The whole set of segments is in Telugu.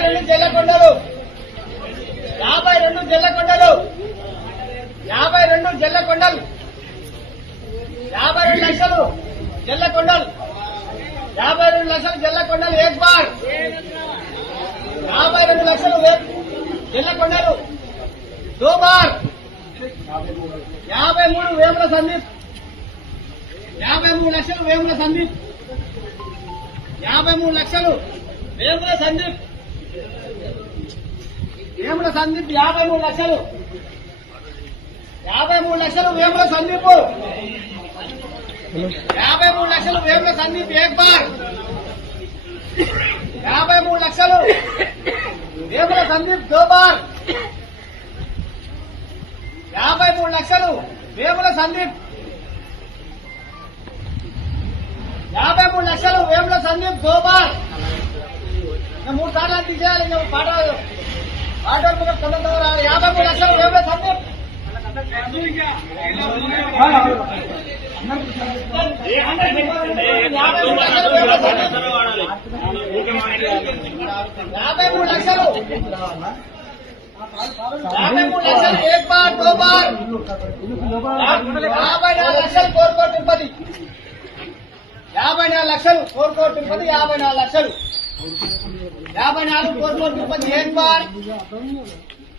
52 జల్లకొండలు 52 జల్లకొండలు 52 జల్లకొండలు 52 లక్షలు జల్లకొండలు 52 లక్షలు జల్లకొండలు ఏక్ బార్ 52 లక్షలు జల్లకొండలు దో బార్ 53 వేముల సందీప్ 53 లక్షలు వేముల సందీప్ 53 లక్షలు వేముల సందీప్ 53 లక్షలు 53 లక్షలు వేముల సందీప్ 53 లక్షలు వేముల సందీప్ ఏక్ బార్ 53 లక్షలు వేముల సందీప్ దో బార్ 53 లక్షలు వేముల సందీప్ 53 లక్షలు వేముల సందీప్ దో బార్ 3 సార్లు తీసేయాలి పాట 53 లక్షలు వేముల సందీప్ 53 లక్షలు 53 లక్షలు ఏక్ బార్ దో బార్ 54 లక్షలు కోరుకోట తిరుపతి 54 లక్షలు కోరుకోట తిరుపతి 54 లక్షలు 54 కోరుకోట తిరుపతి ఏక్ బార్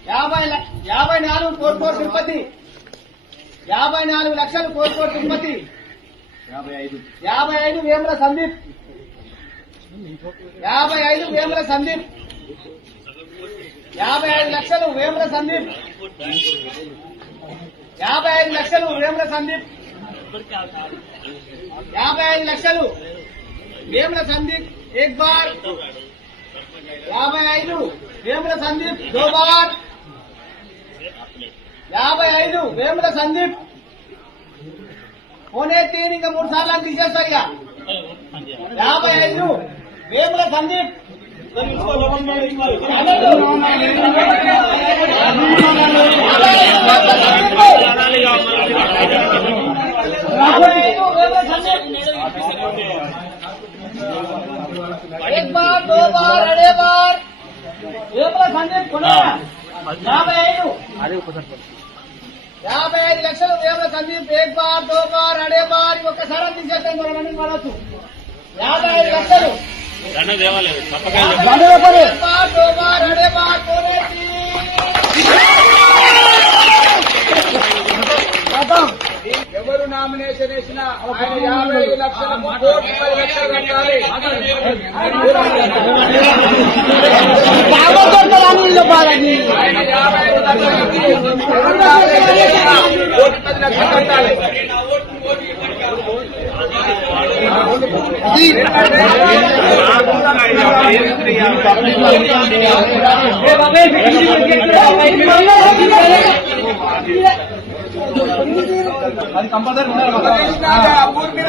54 కోరుకోట తిరుపతి 54 లక్షలు కోరుకోట తిరుపతి 55 వేముల సందీప్ 55 వేముల సందీప్ 55 లక్షలు వేముల సందీప్ 55 లక్షలు వేముల సందీప్ 55 లక్షలు వేముల సందీప్ ఏక్ బార్ 55 వేముల సందీప్ దో బార్ 55 వేముల సందీప్ పోనే 3 ఇంకా 3 సార్లు తీసేస్తారు ఇక 55 వేముల సందీప్ 1 बार 2 बार अड़े बार वेमुల సందీప్ 55 లక్షలు వేముల సందీప్ 1 बार 2 बार अड़े बार ఒక్కసారి తీసేస్తాం మనని మనసు 55 లక్షలు ఎవరు నామినేషన్ వేసినా ఆయన 55 లక్షలకు 10 లక్షలు కట్టాలి. ఆయన 55 లక్షలకు 10 లక్షలు కట్టాలి. అది కంపల్సరీ